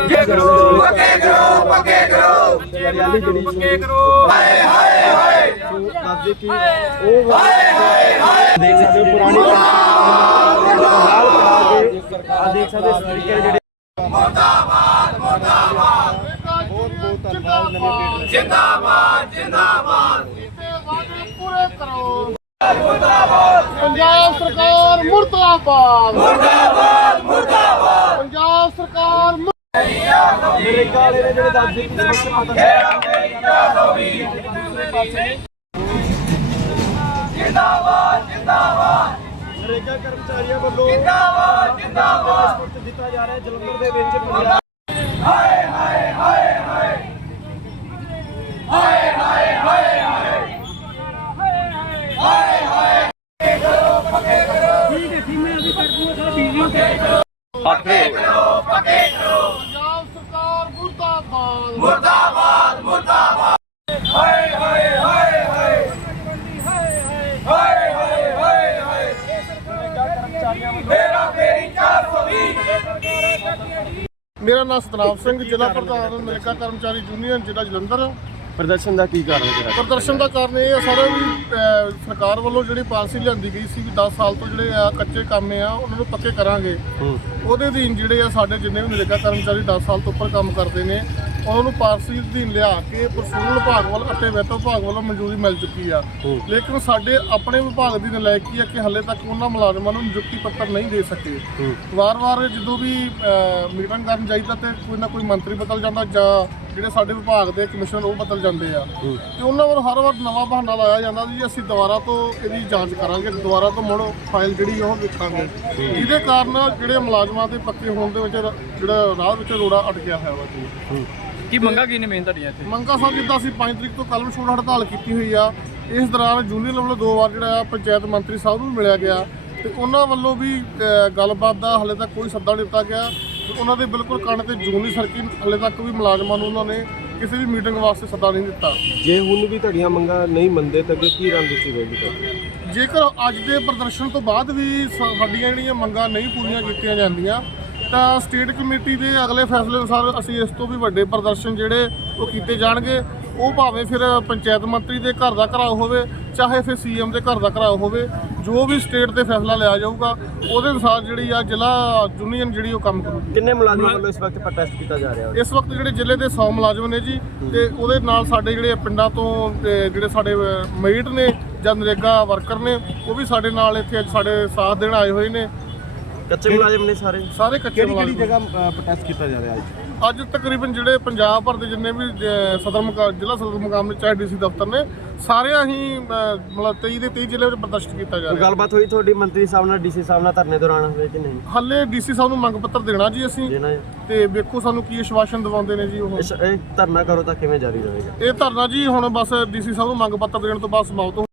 ਪੱਕੇ ਕਰੋ ਪੱਕੇ ਕਰੋ ਪੱਕੇ ਕਰੋ ਪੱਕੇ ਕਰੋ ਹਾਏ ਹਾਏ ਹਾਏ ਅੱਜ ਕੀ ਉਹ ਹਾਏ ਹਾਏ ਹਾਏ ਦੇਖ ਸਕਦੇ ਹੋ ਪੁਰਾਣੀ ਆ ਦੇਖ ਸਕਦੇ ਸਪੀਕਰ ਜਿਹੜੇ ਮੁਰਦਾਬਾਦ ਮੁਰਦਾਬਾਦ ਬਹੁਤ ਬਹੁਤ ਧੰਨਵਾਦ ਨਵੇਂ ਜਿੰਦਾਬਾਦ ਜਿੰਦਾਬਾਦ ਵਾਅਦੇ ਪੂਰੇ ਕਰੋ ਮੁਰਦਾਬਾਦ ਪੰਜਾਬ ਸਰਕਾਰ ਮੁਰਦਾਬਾਦ ਮੁਰਦਾਬਾਦ ਮੁਰਦਾਬਾਦ। ਅਮਰੀਕਾ ਵਾਲੇ ਨੇ ਜਿਹੜੇ ਦੱਸਦੇ ਕਿ ਸਭ ਤੋਂ ਮਾਤਾ ਅਮਰੀਕਾ ਤੋਂ ਵੀ ਜਿੰਦਾਬਾਦ ਜਿੰਦਾਬਾਦ ਅਮਰੀਕਾ ਕਰਮਚਾਰੀਆਂ ਵੱਲੋਂ ਜਿੰਦਾਬਾਦ ਜਿੰਦਾਬਾਦ ਦਿੱਤਾ ਜਾ ਰਿਹਾ ਜਲੰਧਰ ਦੇ ਵਿੱਚ ਪੰਜਾਬ ਹਾਏ ਹਾਏ ਹਾਏ ਹਾਏ ਹਾਏ ਹਾਏ ਹਾਏ ਹੱਥ ਦੇ ਪੱਕੇ ਕਰੋ। ਮੇਰਾ ਨਾਮ ਸਤਨਾਮ ਸਿੰਘ ਜ਼ਿਲ੍ਹਾ ਪ੍ਰਧਾਨ ਅਮਰੀਕਾ ਕਰਮਚਾਰੀ ਯੂਨੀਅਨ ਜ਼ਿਲ੍ਹਾ ਜਲੰਧਰ। ਪ੍ਰਦਰਸ਼ਨ ਦਾ ਕੀ ਕਾਰਨ ਹੈ ਪ੍ਰਦਰਸ਼ਨ ਦਾ ਕਾਰਨ ਇਹ ਹੈ ਸਾਰਾ ਵੀ ਅਹ, ਸਰਕਾਰ ਵੱਲੋਂ ਜਿਹੜੀ ਪਾਲਿਸੀ ਲਿਆਂਦੀ ਗਈ ਸੀ ਵੀ 10 ਸਾਲ ਤੋਂ ਜਿਹੜੇ ਆ ਕੱਚੇ ਕੰਮ ਆ ਉਹਨਾਂ ਨੂੰ ਪੱਕੇ ਕਰਾਂਗੇ। ਹੂੰ। ਉਹਦੇ ਅਧੀਨ ਜਿਹੜੇ ਆ ਸਾਡੇ ਜਿੰਨੇ ਵੀ ਨਰੇਗਾ ਕਰਮਚਾਰੀ 10 ਸਾਲ ਤੋਂ ਉੱਪਰ ਕੰਮ ਕਰਦੇ ਨੇ ਉਹਨਾਂ ਨੂੰ ਪਾਲਿਸੀ ਅਧੀਨ ਲਿਆ ਕੇ ਪਰਸੂਲ ਵਿਭਾਗ ਵੱਲ ਅਤੇ ਵਿੱਤ ਵਿਭਾਗ ਵੱਲੋਂ ਮਨਜ਼ੂਰੀ ਮਿਲ ਚੁੱਕੀ ਆ। ਹੂੰ। ਲੇਕਿਨ ਸਾਡੇ ਆਪਣੇ ਵਿਭਾਗ ਦੀ ਨਲਾਇਕੀ ਆ ਕਿ ਹੱਲੇ ਤੱਕ ਉਹਨਾਂ ਮੁਲਾਜ਼ਮਾਂ ਨੂੰ ਨਿਯੁਕਤੀ ਪੱਤਰ ਨਹੀਂ ਦੇ ਸਕੇ। ਹੂੰ। ਵਾਰ-ਵਾਰ ਜਦੋਂ ਵੀ ਅਹ, ਮੀਟਿੰਗ ਕਰਨ ਜਾਈਦਾ ਤੇ ਕੋਈ ਨਾ ਕੋਈ ਮੰਤਰੀ ਬਦਲ ਜਾਂਦਾ ਜਾਂ ਜਿਹੜੇ ਸਾਡੇ ਵਿਭਾਗ ਦੇ ਕਮਿਸ਼ਨਰ ਉਹ ਬਦਲ ਜਾਂਦੇ ਆ। ਤੇ ਉਹਨਾਂ ਵੱਲ ਹਰ ਵਾਰ ਨਵਾਂ ਬਹਾਨਾ ਲਾਇਆ ਜਾਂਦਾ ਵੀ ਅਸੀਂ ਦੁਬਾਰਾ ਤੋਂ ਇਹਦੀ ਜਾਂਚ ਕਰਾਂਗੇ ਦੁਬਾਰਾ ਤੋਂ ਮੁੜ ਫਾਈਲ ਜਿਹੜੀ ਉਹ ਵੇਖਾਂਗੇ। ਜਿਹਦੇ ਕਾਰਨ ਜਿਹੜੇ ਮੁਲਾਜ਼ਮਾਂ ਦੇ ਪੱਕੇ ਹੋਣ ਦੇ ਵਿੱਚ ਜਿਹੜਾ ਰਾਹ ਵਿੱਚ ਰੋੜਾ ਅਟਕਿਆ ਹੋਇਆ ਵਾ ਜੀ। ਕੀ ਮੰਗਾ ਕੀ ਨੇ ਮੇਨ ਤੁਹਾਡੀਆਂ ਇੱਥੇ? ਮੰਗਾ ਸਾਹਿਬ ਜਿੱਦਾਂ ਅਸੀਂ 5 ਤਰੀਕ ਤੋਂ ਕੱਲ੍ਹ ਛੋੜ ਹੜਤਾਲ ਕੀਤੀ ਹੋਈ ਆ ਇਸ ਦੌਰਾਨ ਜੂਨੀਅਰ ਵੱਲੋਂ ਦੋ ਵਾਰ ਜਿਹੜਾ ਆ ਪੰਚਾਇਤ ਮੰਤਰੀ ਸਾਹਿਬ ਨੂੰ ਮਿਲਿਆ ਗਿਆ। ਤੇ ਉਹਨਾਂ ਵੱਲੋਂ ਵੀ ਗੱਲਬਾਤ ਦਾ ਹਲੇ ਤੱਕ ਕੋਈ ਸੱਦਾ ਨਹੀਂ ਦਿੱਤਾ ਗਿਆ। ਉਹਨਾਂ ਦੇ ਬਿਲਕੁਲ ਕੰਨ ਤੇ ਜੂਨ ਨਹੀਂ ਸਰਕੀ ਹਲੇ ਤੱਕ ਵੀ ਮੁਲਾਜ਼ਮਾਂ ਨੂੰ ਉਹਨਾਂ ਨੇ ਕਿਸੇ ਵੀ ਮੀਟਿੰਗ ਵਾਸਤੇ ਸੱਦਾ ਨਹੀਂ ਦਿੱਤਾ ਜੇ ਹੁਣ ਵੀ ਤੁਹਾਡੀਆਂ ਮੰਗਾਂ ਨਹੀਂ ਮੰਨਦੇ ਤਾਂ ਅੱਗੇ ਕੀ ਰਣਨੀਤੀ ਹੋਵੇਗੀ ਤੁਹਾਡੀ? ਜੇਕਰ ਅੱਜ ਦੇ ਪ੍ਰਦਰਸ਼ਨ ਤੋਂ ਬਾਅਦ ਵੀ ਸਾਡੀਆਂ ਜਿਹੜੀਆਂ ਮੰਗਾਂ ਨਹੀਂ ਪੂਰੀਆਂ ਕੀਤੀਆਂ ਜਾਂਦੀਆਂ ਤਾਂ ਸਟੇਟ ਕਮੇਟੀ ਦੇ ਅਗਲੇ ਫੈਸਲੇ ਅਨੁਸਾਰ ਅਸੀਂ ਇਸ ਤੋਂ ਵੀ ਵੱਡੇ ਪ੍ਰਦਰਸ਼ਨ ਜਿਹੜੇ ਉਹ ਕੀਤੇ ਜਾਣਗੇ ਉਹ ਭਾਵੇਂ ਫਿਰ ਪੰਚਾਇਤ ਮੰਤਰੀ ਦੇ ਘਰ ਦਾ ਘਰਾਓ ਹੋਵੇ ਚਾਹੇ ਫਿਰ ਸੀਐਮ ਦੇ ਘਰ ਦਾ ਘਰਾਓ ਹੋਵੇ ਜੋ ਵੀ ਸਟੇਟ ਤੇ ਫੈਸਲਾ ਲਿਆ ਜਾਊਗਾ ਉਹਦੇ ਅਨੁਸਾਰ ਜਿਹੜੀ ਆ ਜ਼ਿਲ੍ਹਾ ਯੂਨੀਅਨ ਜਿਹੜੀ ਉਹ ਕੰਮ ਕਰੂਗੀ। ਕਿੰਨੇ ਮੁਲਾਜ਼ਮਾਂ ਵੱਲੋਂ ਇਸ ਵਕਤ ਪ੍ਰੋਟੈਸਟ ਕੀਤਾ ਜਾ ਰਿਹਾ? ਹੈ ਇਸ ਵਕਤ ਜਿਹੜੇ ਜ਼ਿਲ੍ਹੇ ਦੇ 100 ਮੁਲਾਜ਼ਮ ਨੇ ਜੀ ਤੇ ਉਹਦੇ ਨਾਲ ਸਾਡੇ ਜਿਹੜੇ ਪਿੰਡਾਂ ਤੋਂ ਜਿਹੜੇ ਸਾਡੇ ਮਈਟ ਨੇ ਜਾਂ ਨਰੇਗਾ ਵਰਕਰ ਨੇ ਉਹ ਵੀ ਸਾਡੇ ਨਾਲ ਇੱਥੇ ਅੱਜ ਸਾਡੇ ਸਾਥ ਦੇਣ ਆਏ ਹੋਏ ਨੇ। ਕੱਚੇ ਮੁਲਾਜ਼ਮ ਨੇ ਸਾਰੇ। ਸਾਰੇ ਕੱਚੇ ਕਿਹੜੀ ਕਿਹੜੀ ਮੁਲਾਜ਼ਮ। ਜਗ੍ਹਾ ਪ੍ਰੋਟੈਸਟ ਕੀਤਾ ਜਾ ਰਿਹਾ ਹੈ ਅੱਜ ਤਕਰੀਬਨ ਜਿਹੜੇ ਪੰਜਾਬ ਭਰ ਦੇ ਜਿੰਨੇ ਵੀ ਸਦਰ ਮੁਕਾ ਜ਼ਿਲ੍ਹਾ ਸਦਰ ਮੁਕਾਮ ਦੇ ਚਾਹੇ ਡੀਸੀ ਦਫ਼ਤਰ ਨੇ ਸਾਰਿਆਂ ਹੀ ਮਤਲਬ 23 ਦੇ 23 ਜ਼ਿਲ੍ਹੇ ਵਿੱਚ ਪ੍ਰਦਰਸ਼ਨ ਕੀਤਾ ਜਾ ਕੋਈ ਰਿਹਾ ਗੱਲਬਾਤ ਹੋਈ ਤੁਹਾਡੀ ਮੰਤਰੀ ਸਾਹਿਬ ਨਾਲ ਡੀਸੀ ਸਾਹਿਬ ਨਾਲ ਧਰਨੇ ਦੌਰਾਨ ਹੋਵੇ ਕਿ ਨਹੀਂ? ਹਾਲੇ ਡੀਸੀ ਸਾਹਿਬ ਨੂੰ ਮੰਗ ਪੱਤਰ ਦੇਣਾ ਜੀ ਅਸੀਂ। ਦੇਣਾ ਹੈ। ਤੇ ਵੇਖੋ ਸਾਨੂੰ ਕੀ ਆਸ਼ਵਾਸਨ ਦਿਵਾਉਂਦੇ ਨੇ ਜੀ ਉਹ। ਇਸ ਇਹ ਧਰਨਾ ਕਰੋ ਤਾਂ ਕਿਵੇਂ ਜਾਰੀ ਰਹੇਗਾ? ਇਹ ਧਰਨਾ ਜੀ ਹੁਣ ਬਸ ਡੀਸੀ ਸਾਹਿਬ ਨੂੰ ਮੰਗ ਪੱਤਰ ਦੇਣ ਤੋਂ ਬਾਅਦ ਸਮਾਪਤ ਹੋ